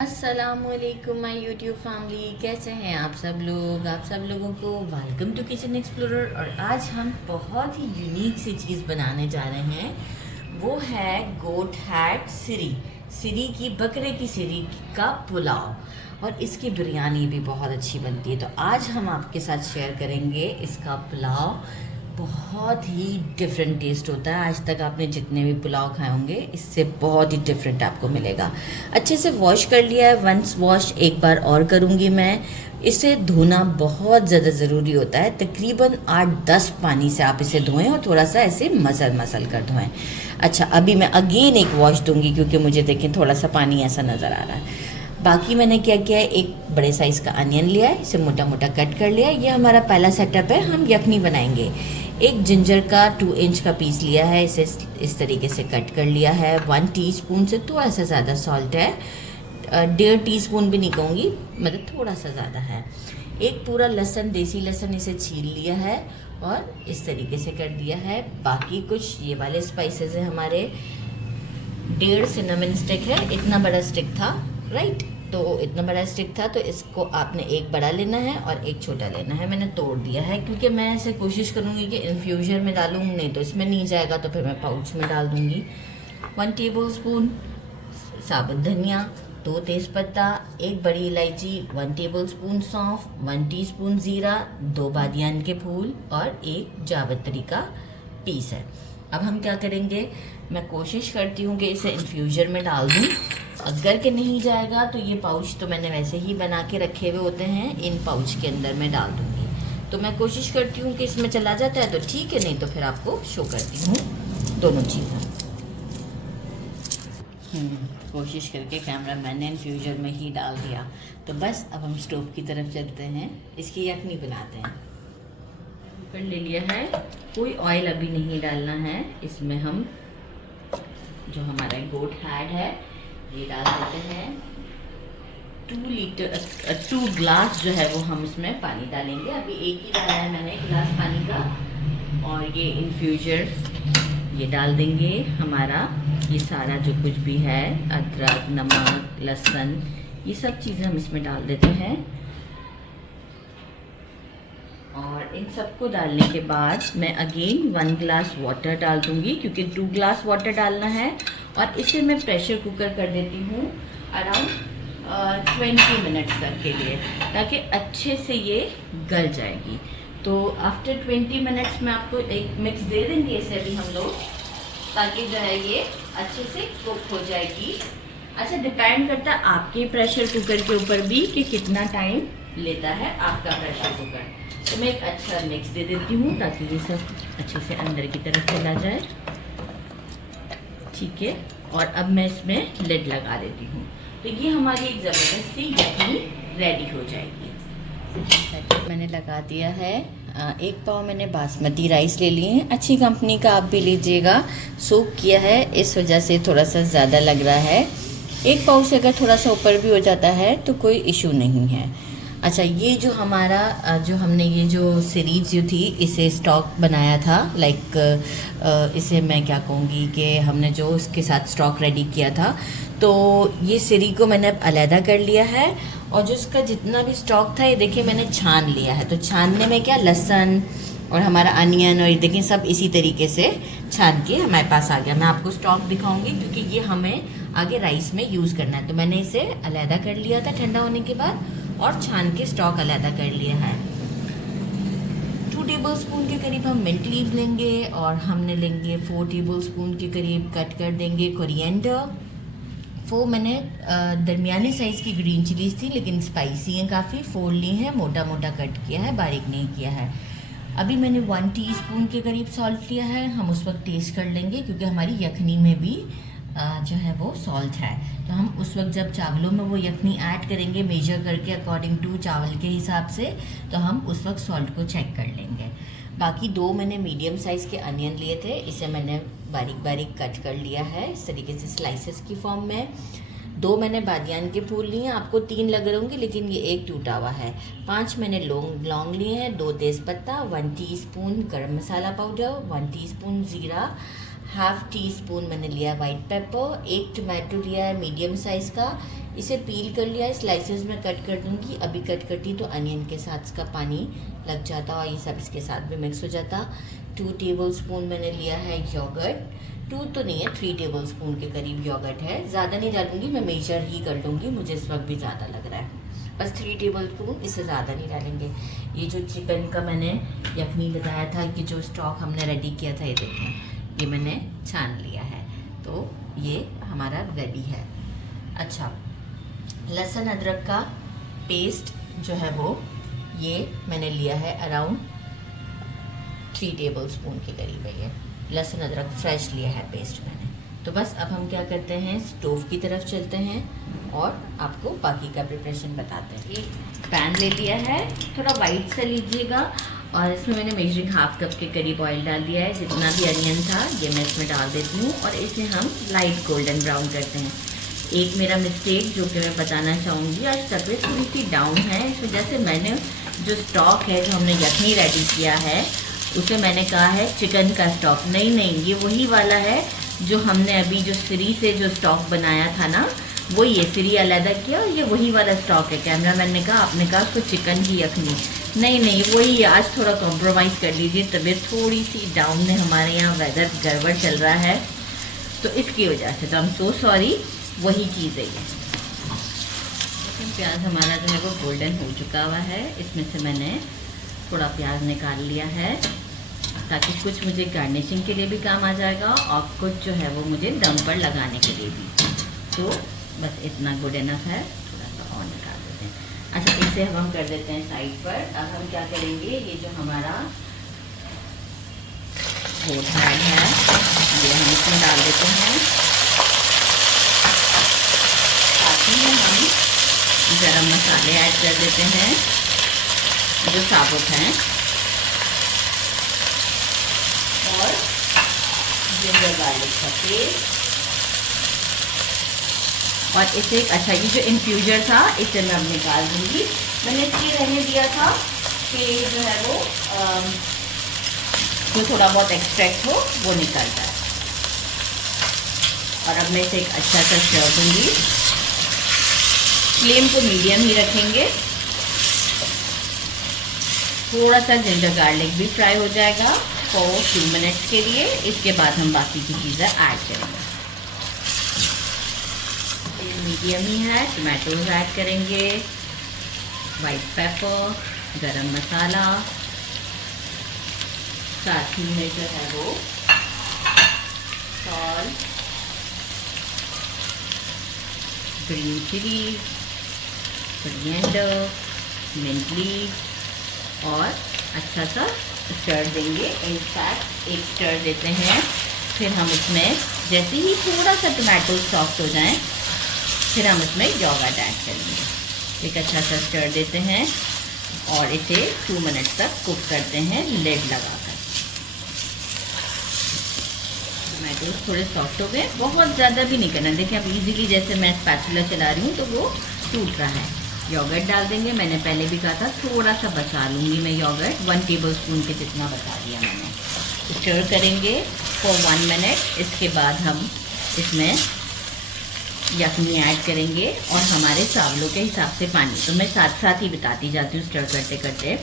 अस्सलामुअलैकुम my YouTube family, कैसे हैं आप सब लोग। आप सब लोगों को वेलकम टू किचन एक्सप्लोरर। और आज हम बहुत ही यूनिक सी चीज़ बनाने जा रहे हैं। वो है गोट हैट सिरी, सिरी की बकरे की सिरी का पुलाव। और इसकी बिरयानी भी बहुत अच्छी बनती है। तो आज हम आपके साथ शेयर करेंगे इसका पुलाव। बहुत ही डिफरेंट टेस्ट होता है। आज तक आपने जितने भी पुलाव खाए होंगे इससे बहुत ही डिफरेंट आपको मिलेगा। अच्छे से वॉश कर लिया है, वंस वॉश एक बार और करूँगी मैं। इसे धोना बहुत ज़्यादा ज़रूरी होता है। तकरीबन 8-10 पानी से आप इसे धोएं और थोड़ा सा ऐसे मसल मसल कर धोएं। अच्छा, अभी मैं अगेन एक वॉश दूंगी क्योंकि मुझे देखें थोड़ा सा पानी ऐसा नज़र आ रहा है। बाकी मैंने क्या किया है, एक बड़े साइज़ का अनियन लिया है, इसे मोटा मोटा कट कर लिया है। ये हमारा पहला सेटअप है, हम यखनी बनाएंगे। एक जिंजर का 2 इंच का पीस लिया है, इसे इस तरीके से कट कर लिया है। 1 टीस्पून से थोड़ा सा ज़्यादा सॉल्ट है, 1.5 टीस्पून भी नहीं कहूँगी, मतलब थोड़ा सा ज़्यादा है। एक पूरा लहसुन, देसी लहसुन, इसे छील लिया है और इस तरीके से कर दिया है। बाकी कुछ ये वाले स्पाइसेस है हमारे। 1.5 सिनेमन स्टिक है, इतना बड़ा स्टिक था, राइट। तो इतना बड़ा स्टिक था, तो इसको आपने एक बड़ा लेना है और एक छोटा लेना है। मैंने तोड़ दिया है क्योंकि मैं ऐसे कोशिश करूँगी कि इन्फ्यूजर में डालूँ, नहीं तो इसमें नहीं जाएगा तो फिर मैं पाउच में डाल दूँगी। 1 टेबल स्पून साबुत धनिया, 2 तेज़पत्ता, 1 बड़ी इलायची, 1 टेबल स्पून सौंफ, 1 टीस्पून ज़ीरा, 2 बादियान के फूल और 1 जावित्री का पीस है। अब हम क्या करेंगे, मैं कोशिश करती हूँ कि इसे इन्फ्यूजर में डाल दूँ। अगर के नहीं जाएगा तो ये पाउच तो मैंने वैसे ही बना के रखे हुए होते हैं, इन पाउच के अंदर मैं डाल दूँगी। तो मैं कोशिश करती हूँ कि इसमें चला जाता है तो ठीक है, नहीं तो फिर आपको शो करती हूँ दोनों चीज़ें। कोशिश करके कैमरा मैंने इन्फ्यूजर में ही डाल दिया। तो बस अब हम स्टोव की तरफ चलते हैं, इसकी यखनी बनाते हैं। कुकर ले लिया है, कोई ऑयल अभी नहीं डालना है। इसमें हम जो हमारा गोट हैट है ये डाल देते हैं। 2 ग्लास जो है वो हम इसमें पानी डालेंगे। अभी एक ही डाला है मैंने गिलास पानी का। और ये इन्फ्यूजर ये डाल देंगे हमारा, ये सारा जो कुछ भी है, अदरक, नमक, लहसुन, ये सब चीज़ें हम इसमें डाल देते हैं। और इन सबको डालने के बाद मैं अगेन 1 ग्लास वाटर डाल दूंगी क्योंकि 2 ग्लास वाटर डालना है। और इसे मैं प्रेशर कुकर कर देती हूँ अराउंड 20 मिनट्स तक के लिए, ताकि अच्छे से ये गल जाएगी। तो आफ्टर 20 मिनट्स में आपको एक मिक्स दे देंगे इसे भी हम लोग, ताकि जो है ये अच्छे से कुक हो जाएगी। अच्छा, डिपेंड करता है आपके प्रेशर कुकर के ऊपर भी कि कितना टाइम लेता है आपका प्रेशर कुकर। तो मैं एक अच्छा मिक्स दे देती हूँ ताकि ये सब अच्छे से अंदर की तरफ चला जाए, ठीक है। और अब मैं इसमें लिड लगा देती हूँ। तो ये हमारी एक ज़बरदस्त सी यखनी रेडी हो जाएगी। मैंने लगा दिया है। 1 पाव मैंने बासमती राइस ले लिए हैं, अच्छी कंपनी का आप भी लीजिएगा। सोक किया है, इस वजह से थोड़ा सा ज़्यादा लग रहा है। 1 पाव से अगर थोड़ा सा ऊपर भी हो जाता है तो कोई इशू नहीं है। अच्छा, ये जो हमारा जो हमने ये जो सीरीज जो थी इसे स्टॉक बनाया था, लाइक इसे मैं क्या कहूँगी कि हमने जो उसके साथ स्टॉक रेडी किया था, तो ये सीरी को मैंने अलहदा कर लिया है। और जो उसका जितना भी स्टॉक था ये देखिए मैंने छान लिया है। तो छानने में क्या, लहसुन और हमारा अनियन और ये देखिए सब इसी तरीके से छान के हमारे पास आ गया। मैं आपको स्टॉक दिखाऊंगी क्योंकि ये हमें आगे राइस में यूज़ करना है। तो मैंने इसे अलहदा कर लिया था ठंडा होने के बाद और छान के स्टॉक अलहदा कर लिया है। 2 टेबल स्पून के करीब हम मिंट लीव लेंगे और हमने लेंगे 4 टेबल स्पून के करीब कट कर देंगे कोरिएंडर। 4 मैंने दरमियानी साइज़ की ग्रीन चिलीज थी लेकिन स्पाइसी हैं काफ़ी, 4 ली हैं, मोटा मोटा कट किया है, बारीक नहीं किया है। अभी मैंने 1 टीस्पून के करीब सॉल्ट लिया है। हम उस वक्त टेस्ट कर लेंगे क्योंकि हमारी यखनी में भी जो है वो सॉल्ट है। तो हम उस वक्त जब चावलों में वो यखनी ऐड करेंगे मेजर करके अकॉर्डिंग टू चावल के हिसाब से, तो हम उस वक्त सॉल्ट को चेक कर लेंगे। बाकी 2 मैंने मीडियम साइज़ के अनियन लिए थे, इसे मैंने बारीक बारीक कट कर लिया है इस तरीके से स्लाइसेस की फॉर्म में। 2 मैंने बादियान के फूल लिए हैं, आपको 3 लग रहे होंगे लेकिन ये एक टूटा हुआ है। 5 मैंने लौंग लिए हैं, 2 तेज़पत्ता, 1 टीस्पून गरम मसाला पाउडर, 1 टीस्पून ज़ीरा, हाफ टी स्पून मैंने लिया वाइट पेपर, एक टमाटो लिया है मीडियम साइज़ का, इसे पील कर लिया है, स्लाइसेस में कट कर दूंगी। अभी कट करती तो अनियन के साथ इसका पानी लग जाता और ये सब इसके साथ भी मिक्स हो जाता। 2 टेबलस्पून मैंने लिया है योगर्ट, 2 तो नहीं है 3 टेबलस्पून के करीब योगर्ट है, ज़्यादा नहीं डालूंगी, मैं मेजर ही कर लूँगी, मुझे इस वक्त भी ज़्यादा लग रहा है, बस 3 टेबलस्पून, इससे ज़्यादा नहीं डालेंगे। ये जो चिकन का मैंने यखनी बताया था कि जो स्टॉक हमने रेडी किया था, ये देखें, ये मैंने छान लिया है, तो ये हमारा रेडी है। अच्छा, लहसुन अदरक का पेस्ट जो है वो ये मैंने लिया है अराउंड 3 टेबलस्पून के करीब है, ये लहसुन अदरक फ्रेश लिया है पेस्ट मैंने। तो बस अब हम क्या करते हैं, स्टोव की तरफ चलते हैं और आपको बाकी का प्रिपरेशन बताते हैं। एक पैन ले लिया है, थोड़ा वाइट सा लीजिएगा, और इसमें मैंने मेजरिंग हाफ कप के करीब ऑयल डाल दिया है। जितना भी अनियन था ये मैं इसमें डाल देती हूँ और इसे हम लाइट गोल्डन ब्राउन करते हैं। एक मेरा मिस्टेक जो कि मैं बताना चाहूँगी, आज तबीयत थोड़ी सी डाउन है, इस वजह से मैंने जो स्टॉक है जो हमने यखनी रेडी किया है उसे मैंने कहा है चिकन का स्टॉक। नहीं, ये वही वाला है जो हमने अभी जो सिरी से जो स्टॉक बनाया था ना, वो ये सिरी अलग किया और ये वही वाला स्टॉक है। कैमरामैन ने कहा, आपने कहा उसको चिकन की यखनी, नहीं वही, आज थोड़ा कॉम्प्रोमाइज़ कर लीजिए, तबीयत थोड़ी सी डाउन है, हमारे यहाँ वेदर गड़बड़ चल रहा है तो इसकी वजह से, तो आई एम सो सॉरी, वही चीज़ है ये। लेकिन प्याज हमारा जो है वो गोल्डन हो चुका हुआ है, इसमें से मैंने थोड़ा प्याज निकाल लिया है ताकि कुछ मुझे गार्निशिंग के लिए भी काम आ जाएगा और कुछ जो है वो मुझे दम पर लगाने के लिए भी। तो बस इतना गुड इनफ है, थोड़ा सा और निकाल देते हैं। अच्छा, इसे हम कर देते हैं साइड पर। अब हम क्या करेंगे, ये जो हमारा गोट है ये हम इसमें डाल देते हैं। साथ ही में हम गरम मसाले ऐड कर देते हैं जो साबुत हैं, और जिंजर गार्लिक का पेस्ट, और इसे अच्छा, ये जो इन्फ्यूजर था इसे मैं अब निकाल दूंगी। मैंने इसलिए रहने दिया था कि जो है वो जो थोड़ा बहुत एक्सट्रैक्ट हो वो निकल जाए। और अब मैं इसे एक अच्छा सा स्टर दूंगी, फ्लेम को मीडियम ही रखेंगे। थोड़ा सा जिंजर गार्लिक भी फ्राई हो जाएगा फॉर 2 मिनट्स के लिए, इसके बाद हम बाकी की चीज़ें ऐड करेंगे। मीडियम ही है, टमाटोज ऐड करेंगे, वाइट पेपर, गरम मसाला, साथ ही में जो है वो salt, green chilli, coriander, mint leaves, और अच्छा सा स्टर देंगे। इनफैक्ट एक स्टर देते हैं, फिर हम इसमें जैसे ही थोड़ा सा टमाटो सॉफ्ट हो जाएं फिर हम इसमें योगर्ट ऐड करेंगे। एक अच्छा सा स्टर देते हैं और इसे 2 मिनट तक कुक करते हैं लिड लगाकर। टमाटो थोड़े सॉफ्ट हो गए, बहुत ज़्यादा भी नहीं करना। देखिए अब इजीली जैसे मैं स्पैचुला चला रही हूँ तो वो टूट रहा है। योगर्ट डाल देंगे, मैंने पहले भी कहा था थोड़ा सा बचा लूँगी मैं योगर्ट, 1 टेबलस्पून के जितना बचा दिया मैंने। स्टर करेंगे फॉर 1 मिनट, इसके बाद हम इसमें यखनी ऐड करेंगे और हमारे चावलों के हिसाब से पानी। तो मैं साथ साथ ही बताती जाती हूँ स्टर करते करते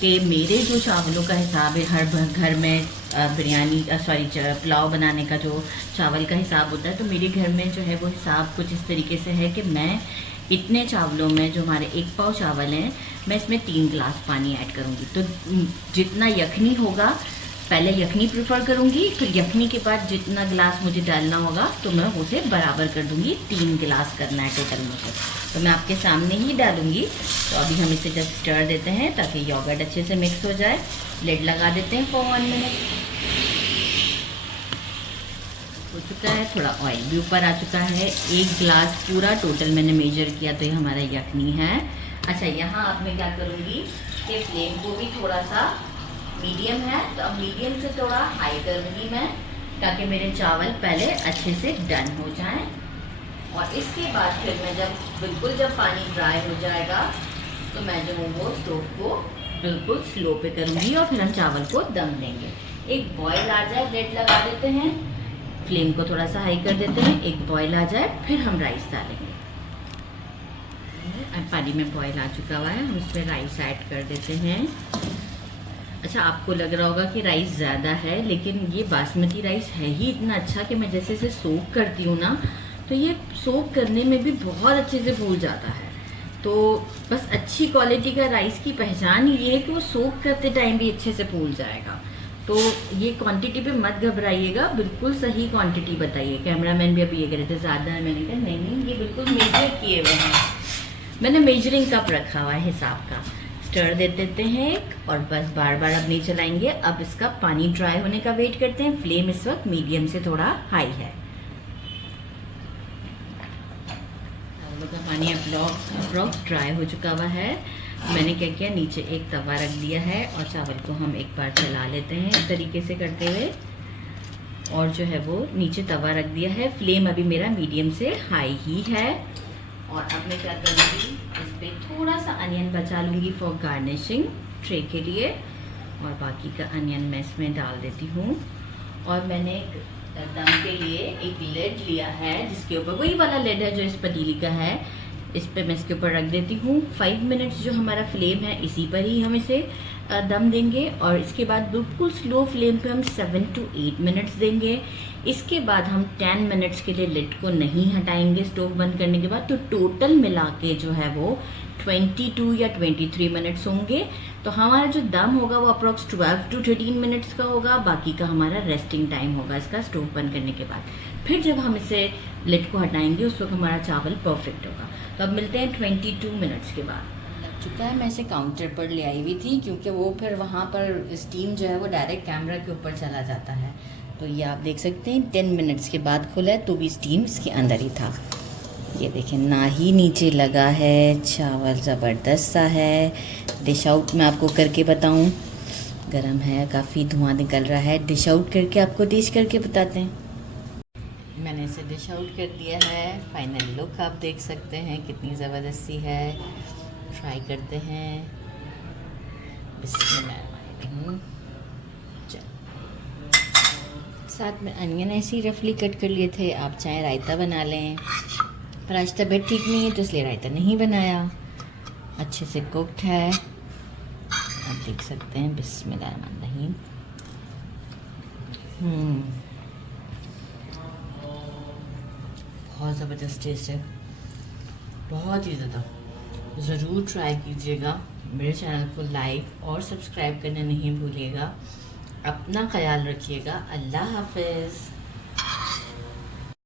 कि मेरे जो चावलों का हिसाब है, हर घर में बिरयानी पुलाव बनाने का जो चावल का हिसाब होता है, तो मेरे घर में जो है वो हिसाब कुछ इस तरीके से है कि मैं इतने चावलों में, जो हमारे 1 पाव चावल हैं, मैं इसमें 3 गिलास पानी ऐड करूँगी। तो जितना यखनी होगा, पहले यखनी प्रेफर करूँगी, फिर यखनी के बाद जितना गिलास मुझे डालना होगा तो मैं उसे बराबर कर दूँगी। 3 गिलास करना है टोटल मुझे, तो मैं आपके सामने ही डालूँगी। तो अभी हम इसे जस्ट स्टर देते हैं ताकि योगर्ट अच्छे से मिक्स हो जाए। लिड लगा देते हैं फॉर 1 मिनट। हो चुका है, थोड़ा ऑयल भी ऊपर आ चुका है। 1 गिलास पूरा टोटल मैंने मेजर किया, तो ये हमारा यखनी है। अच्छा, यहाँ अब मैं क्या करूँगी कि फ्लेम को भी थोड़ा सा मीडियम है, तो अब मीडियम से थोड़ा हाई करूँगी मैं, ताकि मेरे चावल पहले अच्छे से डन हो जाएं। और इसके बाद फिर मैं जब पानी ड्राई हो जाएगा तो मैं जो हूँ वो स्टोव को बिल्कुल स्लो पे करूँगी और फिर हम चावल को दम देंगे। एक बॉयल आ जाए, लिड लगा देते हैं। फ्लेम को थोड़ा सा हाई कर देते हैं, एक बॉयल आ जाए फिर हम राइस डालेंगे। पानी में बॉयल आ चुका हुआ है, हम इसमें राइस ऐड कर देते हैं। अच्छा, आपको लग रहा होगा कि राइस ज़्यादा है, लेकिन ये बासमती राइस है ही इतना अच्छा कि मैं जैसे इसे सोक करती हूँ ना, तो ये सोक करने में भी बहुत अच्छे से फूल जाता है। तो बस अच्छी क्वालिटी का राइस की पहचान ये है कि वो सोक करते टाइम भी अच्छे से फूल जाएगा। तो ये क्वांटिटी पे मत घबराइएगा, बिल्कुल सही क्वांटिटी बताइए। कैमरामैन भी अभी ये कह रहे थे ज़्यादा है, मैंने कहा नहीं, ये बिल्कुल मेजर किए हुए हैं, मैंने मेजरिंग कप रखा हुआ है हिसाब का। स्टर दे देते हैं एक, और बस बार बार अब नहीं चलाएंगे। अब इसका पानी ड्राई होने का वेट करते हैं। फ्लेम इस वक्त मीडियम से थोड़ा हाई है। चावलों का पानी अप्रॉक्स ड्राई हो चुका हुआ है। मैंने क्या किया, नीचे एक तवा रख दिया है और चावल को हम एक बार चला लेते हैं इस तरीके से करते हुए, और जो है वो नीचे तवा रख दिया है। फ्लेम अभी मेरा मीडियम से हाई ही है। और अब मैं क्या करूँगी, इस पर थोड़ा सा अनियन बचा लूँगी फॉर गार्निशिंग ट्रे के लिए, और बाकी का अनियन मैं इसमें डाल देती हूँ। और मैंने दम के लिए एक लेड लिया है, जिसके ऊपर वही वाला लेड है जो इस पतीली का है, इस पर मैं इसके ऊपर रख देती हूँ। 5 मिनट्स जो हमारा फ्लेम है इसी पर ही हम इसे दम देंगे, और इसके बाद बिल्कुल स्लो फ्लेम पे हम 7 to 8 मिनट्स देंगे। इसके बाद हम 10 मिनट्स के लिए लिड को नहीं हटाएंगे स्टोव बंद करने के बाद। तो टोटल मिला के जो है वो 22 या 23 मिनट्स होंगे। तो हमारा जो दम होगा वो अप्रॉक्स 12 to 13 मिनट्स का होगा। बाकी का हमारा रेस्टिंग टाइम होगा इसका स्टोव बंद करने के बाद। फिर जब हम इसे लिड को हटाएंगे उस वक्त हमारा चावल परफेक्ट होगा। तो अब मिलते हैं 22 मिनट्स के बाद। लग चुका है, मैं इसे काउंटर पर ले आई हुई थी, क्योंकि वो फिर वहाँ पर स्टीम जो है वो डायरेक्ट कैमरा के ऊपर चला जाता है। तो ये आप देख सकते हैं 10 मिनट्स के बाद खुला है, तो भी स्टीम इसके अंदर ही था। ये देखें, ना ही नीचे लगा है, चावल ज़बरदस्त सा है। डिश आउट मैं आपको करके बताऊं, गरम है, काफ़ी धुआं निकल रहा है। डिश आउट करके आपको टेस्ट करके बताते हैं। मैंने इसे डिश आउट कर दिया है। फाइनल लुक आप देख सकते हैं कितनी ज़बरदस्ती है। ट्राई करते हैं। बिस्मिल्लाह। साथ में अनियन ऐसे ही रफली कट कर लिए थे, आप चाहे रायता बना लें, पर आज तबीयत ठीक नहीं है तो इसलिए रायता नहीं बनाया। अच्छे से कुक्ड है, आप देख सकते हैं। बिस्मिल्लाहिर्रहमानिर्रहीम। बहुत ज़बरदस्त टेस्ट है, बहुत ही ज़्यादा। ज़रूर ट्राई कीजिएगा। मेरे चैनल को लाइक और सब्सक्राइब करना नहीं भूलिएगा। अपना ख्याल रखिएगा। अल्लाह हाफ़िज़।